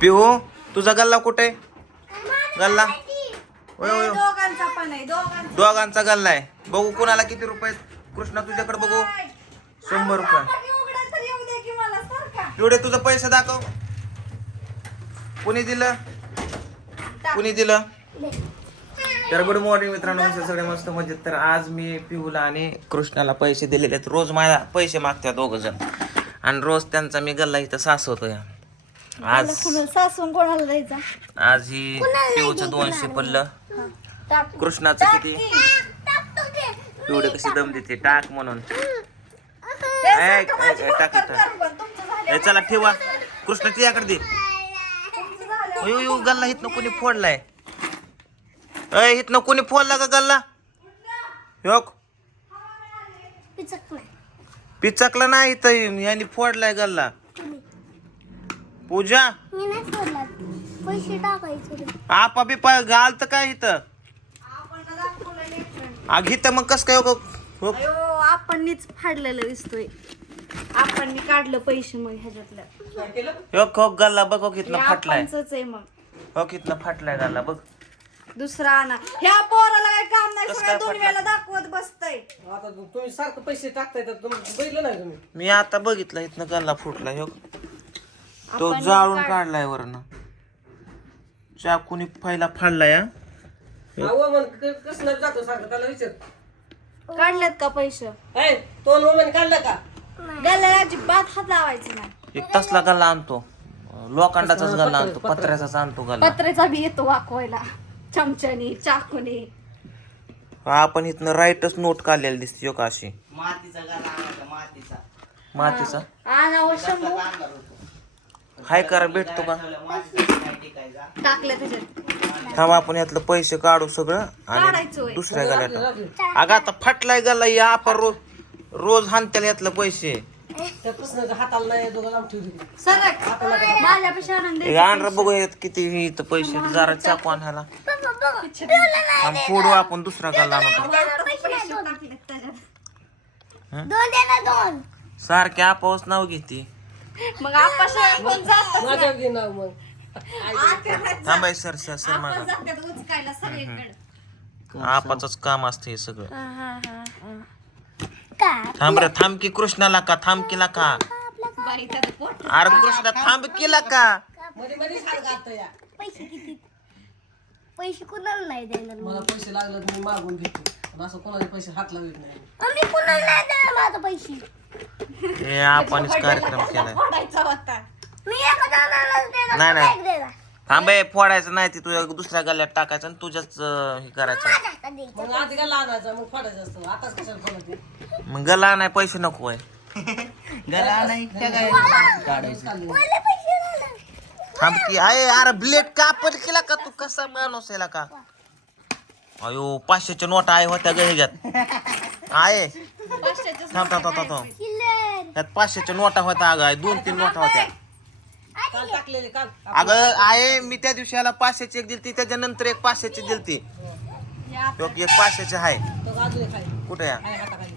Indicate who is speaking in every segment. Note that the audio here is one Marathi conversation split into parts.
Speaker 1: पिहू तुझा गल्ला कुठे? गल्ला? होय होय.
Speaker 2: दोघांचा पण आहे दोघांचा
Speaker 1: दोघांचा गल्ला आहे. बघू कुणाला किती रुपये कृष्णा तुझ्याकडे बघू. शंभर रुपये.
Speaker 2: तर येऊ की मला
Speaker 1: एवढे तुझं पैसे दाखव. कुणी दिलं? कुणी दिलं? तर गुड मॉर्निंग मित्रांनो. सगळे मस्त मजेत. तर आज मी पिहूला आणि कृष्णाला पैसे दिलेले आहेत. रोज माझ्या पैसे मागतात दोघ जण. आणि रोज त्यांचा मी गल्ला इथं सासवतोय. आज
Speaker 2: सासून कोणाला द्यायचा?
Speaker 1: आज ही पिहूचं दोनशे पडलं.
Speaker 2: टाक.
Speaker 1: कृष्णाचं किती? पिवडे कशी दम देते? टाक म्हणून.
Speaker 2: ते
Speaker 1: ऐ,
Speaker 2: सारखं
Speaker 1: ऐ,
Speaker 2: माझी
Speaker 1: ऐ, टाक ए चला ठेवा. कृष्ण तिच्याकडे दे. अयो गल्ला इथनं कोणी फोडलाय? अय इथनं कोणी फोडला का गल्ला? योक. पिचकला नाही इथं. यांनी फोडलाय गल्ला. पूजा.
Speaker 3: मी नाही सोडला पैसे टाकायचे.
Speaker 1: आपा बिपा घालत काय इथं? आग इथं मग कस काय हो हो.
Speaker 2: अयो फाडलेलं दिसतोय. आपण काढलं पैसे मग ह्याच्यातलं.
Speaker 1: हो हो गल्ला बघ हो कितनं फाटलाय.
Speaker 2: आपणच आहे मग.
Speaker 1: हो कितनं फाटलाय गल्ला बघ.
Speaker 2: दुसरा आणा. ह्या पोराला काही काम नाही
Speaker 1: कसं काय
Speaker 2: दोन
Speaker 1: फाटलं?
Speaker 2: वेळा दाखवत बसतय.
Speaker 4: आता तुम्ही सारखं पैसे टाकताय तर तुम्ही बघितलं नाही तुम्ही
Speaker 1: मी? आता बघितलं इथनं गल्ला फुटलाय हो तो जाळून काढलाय वरनं. चाकूनी पहिला फाडलाय हा.
Speaker 4: अहो मग क- कसं जातो सारखं त्याला विचार.
Speaker 2: काढलेत का पैसे?
Speaker 4: ऐ तो वमन काढला का?
Speaker 2: गल्ल्याला अजिबात हात लावायचे नाही.
Speaker 1: एक तसला गल्ला आणतो. लोखंडाचाच गल्ला आणतो पत्र्याचाच आणतो गल्ला.
Speaker 2: पत्रेचा बी येतो वाकवायला. चमच्यानी चाकूनी.
Speaker 1: आपण इथनं राईटच नोट काढलेली दिसते का अशी? मातीचा
Speaker 2: आणावं शंभू.
Speaker 1: हाय करा भेटतो का?
Speaker 2: टाकले त्याच्यात.
Speaker 1: थांबा आपण यातलं पैसे काढू सगळं आणि. दुसऱ्या गल्ल्यात अगं आता फाटलाय गल्ला या आपण रोज रोज हानत्याला यातलं पैसे.
Speaker 4: त्या कृष्णाच्या हाताला नाही दोघं लांब ठेवली.
Speaker 2: सरक माझ्यापेक्षा आनंद
Speaker 1: एक आणलं बघू यात किती इथं पैसे जरा चाकू आणायला आणि फोडू आपण दुसरा गल्ला आणतो
Speaker 3: दोन. दे ना दोन.
Speaker 1: सारखे आपावच नाव घेते.
Speaker 2: मग कोण जात
Speaker 4: माझ्या घे नाव मग.
Speaker 1: थांबाय सर सर सर मागा.
Speaker 2: जात्यात उचकायला सगळीकडे.
Speaker 1: आपाचंच काम असतं हे सगळं. थांब रे थांब की कृष्णाला का थांब केला का?
Speaker 2: बाई त्याचं पोट
Speaker 1: अरे कृष्णा थांब केला का?
Speaker 4: मध्ये मध्ये सारखं आता या.
Speaker 3: पैसे किती? पैसे कुणाला नाही देणार
Speaker 4: मला पैसे लागले तर मी मागून घेतो. पण असं कोणाचे पैसे हात लावत नाही.
Speaker 3: आम्ही कुणाला नाही देणार माझं पैसे?
Speaker 1: हे आपणच कार्यक्रम केलाय.
Speaker 2: फोडायचा होता.
Speaker 3: मी एका जणालाच देणार
Speaker 1: नाही,
Speaker 3: तुला
Speaker 1: नाही.
Speaker 3: एक देणार
Speaker 1: थांब हे फोडायचं नाही ते तुझ्या दुसऱ्या गल्ल्यात टाकायचं आणि तुझ्याच अं, हे करायचं.
Speaker 3: माझ्या हातात दे.
Speaker 4: मग आधी का लागायचा मग फाडायचं असतं. आताच कशाला फाडते?
Speaker 1: मग गल्ला नाही पैसे नको आहे.
Speaker 3: पैसे नाही.
Speaker 1: थांब की आहे अरे ब्लेड कापड केला का तू? कसा माणूस आहे का? अयो पाचशेच्या नोटा आहे होत्या ग ह्याच्यात. आहे. थांब थांब थांब थांब थांब. त्यात पाचशेच्या नोटा होत्या अगं आहे दोन तीन नोटा होत्या.
Speaker 4: काल टाकलेले काल
Speaker 1: अगं आहे मी त्या दिवशी याला पाचशेची एक दिलती त्याच्यानंतर एक पाचशेची दिलती. तो एक पाचशेची आहे.
Speaker 4: तो
Speaker 1: कुठे आहे?
Speaker 4: आहे हाताखाली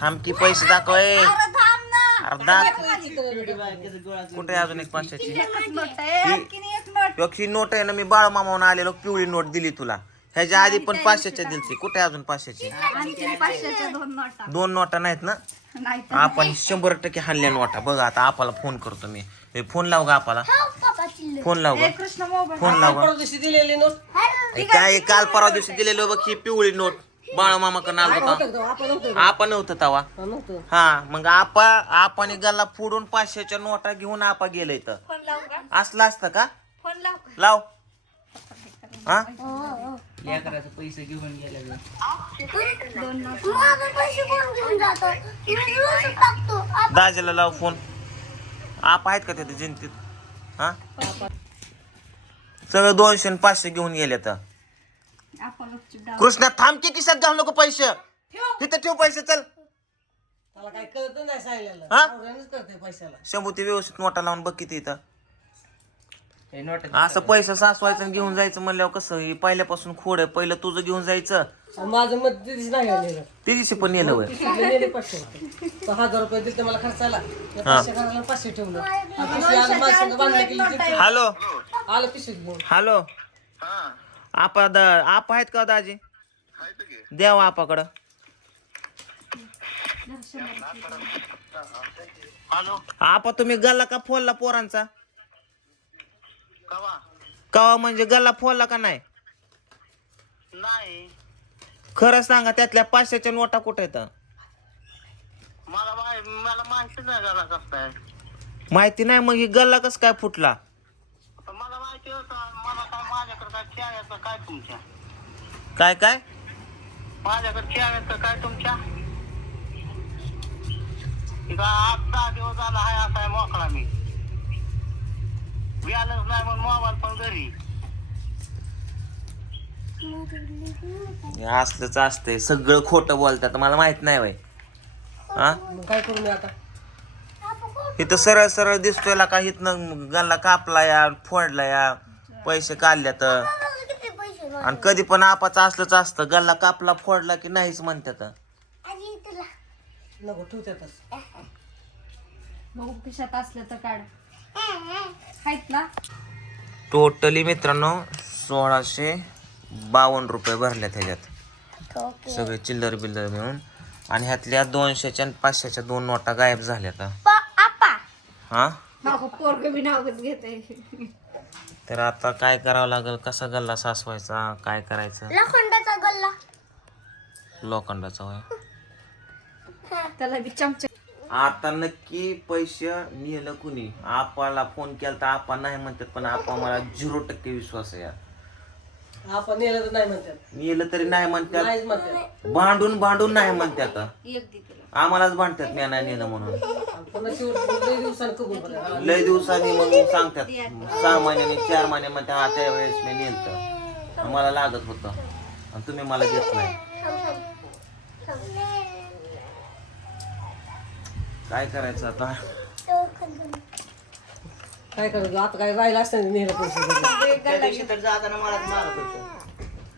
Speaker 1: थांब की पैसे दाखव ए.
Speaker 2: थांब ना
Speaker 1: अरे दाख. कुठे आहे अजून एक पाचशेची?
Speaker 2: नोट आहे आणखीन एक नोट.
Speaker 1: आहे ना मी बाळमामावून आलेलो पिवळी नोट दिली तुला. ह्याच्या आधी पण पाचशेच्या दिलती. कुठे अजून पाचशेची?
Speaker 2: आणखीन पाचशेच्या दोन नोटा.
Speaker 1: दोन नोटा नाहीत ना?
Speaker 2: नाही
Speaker 1: आपण शंभर टक्के हाणल्या नोटा. बघ आता आपाला फोन करतो मी. हे फोन लाव गा आपाला.
Speaker 3: हो
Speaker 1: फोन लाव गा.
Speaker 2: कृष्ण मोबाईल.
Speaker 1: फोन लाव गा.
Speaker 4: दिवशी दिलेली नोट.
Speaker 1: हे काय काल परवा दिवशी दिलेलो बघ ही पिवळी नोट. बाळमामाकडे आलो होता?
Speaker 4: आपण नव्हतं
Speaker 1: आपण नव्हतं तवा.
Speaker 4: हा, नव्हतं.
Speaker 1: हा मग आपा आपण गल्ला फोडून पाचशेच्या नोटा घेऊन आपा गेलं इथं.
Speaker 2: फोन लाव का?
Speaker 1: असलं असतं का?
Speaker 2: फोन लाव. का
Speaker 1: लाव. हा?
Speaker 2: दोन नोट
Speaker 3: माझं पैसे कोण घेऊन जातो? मी रोज टाकतो? आप-
Speaker 1: दाजीला लाव फोन. आप आहेत का तिथे जिंतीत? हा? सगळं दोनशे आणि पाचशे घेऊन गेले तर. कृष्णा थांब की किशात घालू नको पैसे. तिथं ठेव पैसे चल.
Speaker 4: त्याला काय कळत नाही
Speaker 1: हा?
Speaker 4: करते पैशाला.
Speaker 1: शंभू ते व्यवस्थित मोठा लावून बघ किती इथं. असं पैसा सासवायचं आणि घेऊन जायचं म्हणल्यावर कसं हे पहिल्यापासून खोड आहे. पहिलं तुझं घेऊन जायचं.
Speaker 4: माझं मत तिथेच नाही
Speaker 1: ते दिवशी पण नेलं वय.
Speaker 4: नेले पाचशे रुपये तर हजार रुपये दिले मला खर्चाला त्या पाचशे ठेवलं. आणि पिशवी आलं माणसानं बांधलं की इथे
Speaker 1: हॅलो.
Speaker 4: आलं पिशवीत घेऊन.
Speaker 1: हॅलो. आपा द आप आहेत का दाजी? द्यावा आपाकडं. आपा तुम्ही गल्ला का फोडला पोरांचा? कवा? म्हणजे गल्ला फोडला का नाही?
Speaker 5: नाही.
Speaker 1: खरं सांगा त्यातल्या पाचशेच्या नोटा कुठे आहेत?
Speaker 5: मला माहि- मला माहिती नाही झाला कसं काय
Speaker 1: माहिती नाही मग ही गल्ला कस काय फुटला?
Speaker 5: पण मला माहिती होतं मला काय माझ्याकडे काय चेहऱ्याचं काय तुमच्या?
Speaker 1: काय काय?
Speaker 5: माझ्याकडे चेहऱ्याचं काय तुमच्या? इथं आठ दहा दिवस झाला हाय असा आहे मोकळा मी. बॅलन्स नाही म्हणून मोबाईल पण घरी.
Speaker 1: हे असलंच असतंय. सगळं खोटं बोलतात. मला माहीत नाही वय हा?
Speaker 4: मग काय करू मी आता?
Speaker 1: इथं सरळ सरळ दिसतोय का? इथनं गल्ला कापला या फोडला या पैसे काढल्या तर
Speaker 3: किती पैसे
Speaker 1: आणि कधी पण आपाचं असलंच असतं. गल्ला कापला फोडला की नाहीच म्हणतात
Speaker 3: आजी तुला
Speaker 4: नको ठेवत्यातच
Speaker 2: बघू खिशात असलं तर काढ. आहेत ना
Speaker 1: टोटली मित्रांनो सोळाशे बावन्न रुपये भरले त्याच्यात सगळे चिल्लर बिल्लर मिळून. आणि ह्यातल्या दोनशेच्या आणि पाचशेच्या दोन नोटा गायब झाल्या हा? तर आता काय करावं लागेल? कसा गल्ला सासवायचा? काय करायचं?
Speaker 3: लोखंडाचा गल्ला.
Speaker 1: लोखंडाचा होय.
Speaker 2: त्याला बी चमचा
Speaker 1: आता नक्की पैसे नेलं कुणी? आपाला फोन केला तर आपा नाही म्हणतात पण आपा मला झिरो टक्के विश्वास आहे यार.
Speaker 4: आपण नेलं तर नाही म्हणतात.
Speaker 1: नेलं तरी नाही म्हणतात.
Speaker 4: नाहीच म्हणतात.
Speaker 1: भांडून भांडून नाही म्हणतात.
Speaker 2: एक दे तुला
Speaker 1: आम्हालाच भांडतात मी नाही नेलं म्हणून.
Speaker 4: आणि पुन्हा शेवट लई दिवसानं कबूल करायला
Speaker 1: लय दिवसांनी मग सांगतात. सहा महिन्याने चार महिने म्हणतात हा त्यावेळेस मी नेलत. मला लागत होतं. आणि तुम्ही मला देत नाही. काय करायचं आता?
Speaker 4: काय करायचं? आता काय राहिलं असतं नेलं पैसे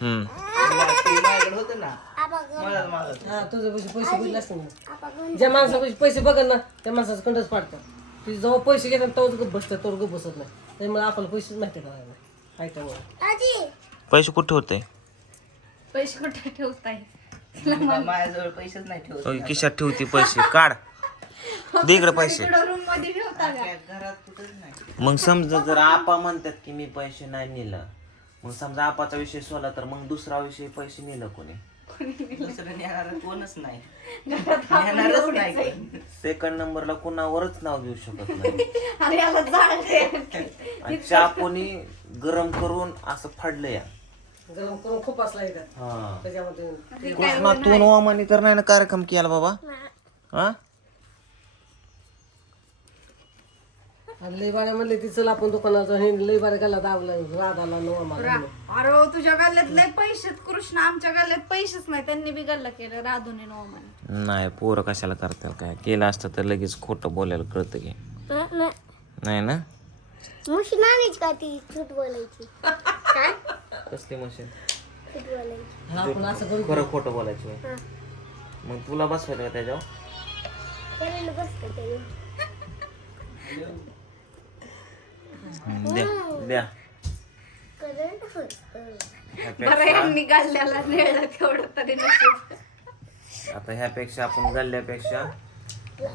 Speaker 1: हम्म.
Speaker 4: हा तुझं पैसे पैसे बुडले असते ना. ज्या माणसापाशी पैसे बघत ना त्या माणसाचं कंडच पाडतं तुझे जेव्हा पैसे घेतात तेव्हाच गप बसतात तेव्हा गप बसत नाही. त्यामुळे आपल्याला पैसेच माहिती करायला काय त्यामुळे
Speaker 3: आजी.
Speaker 1: पैसे कुठे होते
Speaker 2: पैसे कुठे ठेवताय?
Speaker 1: खिशात ठेवते पैसे. काढ. दे इकडे पैसे.
Speaker 2: रूममध्ये ठेवता का?
Speaker 1: मग समजा जर आपा म्हणतात की मी पैसे नाही नेलं मग समजा आपाचा विषय सोडला तर मग दुसरा विषय पैसे नेलं कोणी? सेकंड नंबरला कुणावरच नाव घेऊ शकत नाही.
Speaker 2: अरे याला जाळले
Speaker 1: आणि चाकूनी गरम करून असं फाडलं या.
Speaker 4: गरम करून खूप असला येतात
Speaker 1: हा.
Speaker 4: त्याच्यामध्ये
Speaker 1: कृष्णा तू नवामानी तर नाही ना कार्यक्रम केला बाबा? हा?
Speaker 4: आणि लई बाऱ्या म्हणले ती चल आपण दुकानात हे लई बाऱ्या गेला दाबला राधाला नवा मला
Speaker 2: अरे तुझ्या गल्ल्यात लय पैसेत कृष्ण आमच्या गल्ल्यात पैसेच नाही. त्यांनी बी गल्ला केलं राधूने नवमाने
Speaker 1: नाही पोरं कशाला करतात काय? केलं असतं तर लगेच खोटं बोलायला कळतं की. नाही ना?
Speaker 3: मशीन आणायची का ती चूट बोलायची? काय?
Speaker 1: कसली मशीन
Speaker 3: चूट बोलायची.
Speaker 4: हा आपण असं करू
Speaker 1: खरं खोटं बोलायचं होय. मग तुला बसवायचं का त्याच्यावर?
Speaker 3: बसतं ते
Speaker 1: हम्म, द्या द्या.
Speaker 2: बरं यांनी गल्ल्याला नेलं तेवढं तरी नशीब.
Speaker 1: आता ह्यापेक्षा आपण गल्ल्यापेक्षा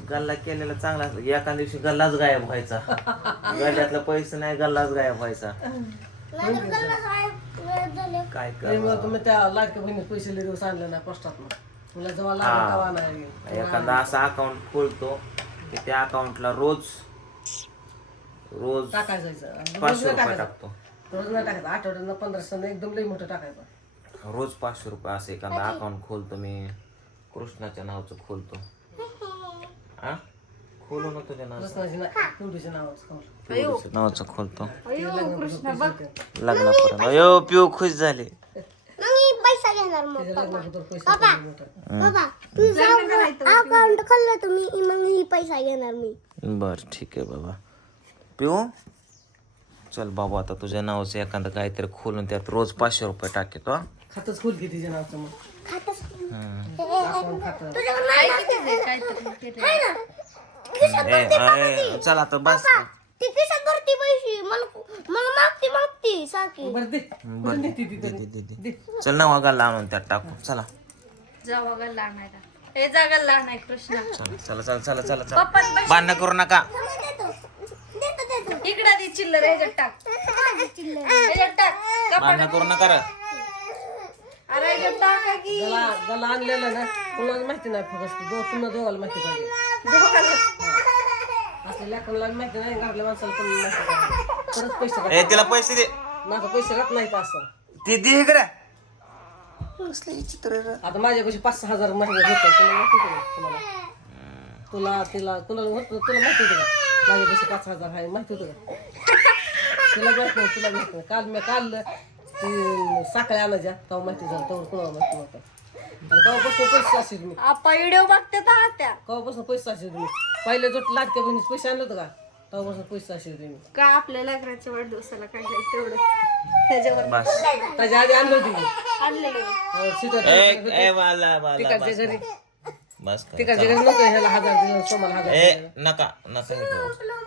Speaker 1: गल्ला केलेला चांगला असतो. एका दिवशी गल्लाच गायब व्हायचा. गल्ल्यातला पैसे नाही गल्लाच गायब व्हायचा. काय कर
Speaker 4: त्यामुळे तुम्ही त्या लाडक्या बहिणीत पैसे लई दिवस आणले ना पोस्टात तुला जेव्हा लागेल तेव्हा नाही.
Speaker 1: एखादा असा अकाउंट खोलतो की त्या अकाउंटला रोज रोज
Speaker 4: टाकायचं. आणि
Speaker 1: पाचशे रुपये
Speaker 4: टाकायचं.
Speaker 1: टाकतो.
Speaker 4: रोज नाही टाकायचं. पंधराशे एकदम लई मोठं टाकायचं.
Speaker 1: रोज पाचशे रुपये असं एखादा अकाउंट खोलतो मी. कृष्णाच्या नावाचं खोलतो. खोलू ना तुझ्या
Speaker 4: कृष्णाची पिवडीच्या नावाचं
Speaker 1: खोलतो.
Speaker 2: अयो कृष्ण बघ.
Speaker 1: लग्नापर्यंत अयो पिऊ खुश झाले.
Speaker 3: मग मी पैसा घेणार मग तुझा अकाउंट खोललं तुम्ही ही पैसा घेणार मी.
Speaker 1: बर ठीक आहे बाबा. पिऊ. चल बाबा आता तुझ्या नावाचं एखादं काहीतरी खोलून त्यात रोज पाचशे रुपये टाकेतो हा?
Speaker 4: खातच खोल की तिच्या नावचं मग. खातं
Speaker 1: ए, ए. चल आता बस.
Speaker 3: पप्पा, ती खिशात भरती पैसे? मला मला मागती मागती सारखी.
Speaker 4: बरं दे.
Speaker 1: बरं.
Speaker 4: बरं. दे ती
Speaker 1: दे,
Speaker 4: तिथं
Speaker 1: दे, दे, दे.
Speaker 4: दे.
Speaker 1: चल ना वागायला आणून त्यात टाकू. चला.
Speaker 2: जावा गल्ला आणायला. हे जागा लहान आहे कृष्णा.
Speaker 1: चला चला चला चला चला. चला
Speaker 2: पप्पा
Speaker 1: भांडणं करू नका
Speaker 3: थांबा, देतो देतो देतो
Speaker 2: इकडे दी चिल्लर ह्याच्यात टाक.
Speaker 3: माझी चिल्लर
Speaker 2: ह्याच्यात टाक
Speaker 1: भांडणं करू नका रे.
Speaker 2: अरे ह्याच्यात टाका की.
Speaker 4: गला गला आणलेला ना कुणाला माहिती नाही फक्त दो पुन्हा दोघाला माहिती पाहिजे. असल्या लेकराला माहिती नाही घरातल्या माणसाला पण माहिती पाहिजे परत पैसे
Speaker 1: ए तिला पैसे दे.
Speaker 4: माझा पैसे राहत नाही का असं.
Speaker 1: ते दे इकडे. कसलं चित्र रे.
Speaker 4: आता माझ्यापाशी पाच सहा हजार महिने होते तुम्हाला माहिती होतं का तुम्हाला? तुला तिला कुणाला होतं तुला माहिती होतं का माझ्यापाशी पाच हजार आहे माहिती होतं का? तुला नाही तुला नाही काल मी काल ती साखळी आणायच्या. तेव्हा माहिती झालं तेव्हा कुणाला माहिती नव्हतं. आणि तेव्हापासून पैसे असेल मी.
Speaker 2: आपा व्हिडिओ बघतात हा त्या
Speaker 4: केव्हापासून पैसे असेल तुम्ही पहिले जो लाटक्या बहिणीचे पैसे आणलं होतं का तेव्हापासून पैसे असेल तुम्ही
Speaker 2: का आपल्या लग्नाच्या वाढदिवसाला काढले तेवढं. त्याच्यावर
Speaker 1: बस.
Speaker 4: त्याच्या आधी आणलं होती मी.
Speaker 2: आणलेलं
Speaker 4: अं, सीता
Speaker 1: ए ए मला मला
Speaker 4: तिकडच्या घरी
Speaker 1: बस कर.
Speaker 4: तिकडच्या घरी नव्हतं ह्याला हजार दिलं सोमाला हजार
Speaker 1: ए
Speaker 4: दिलं.
Speaker 1: नका नका हे करू.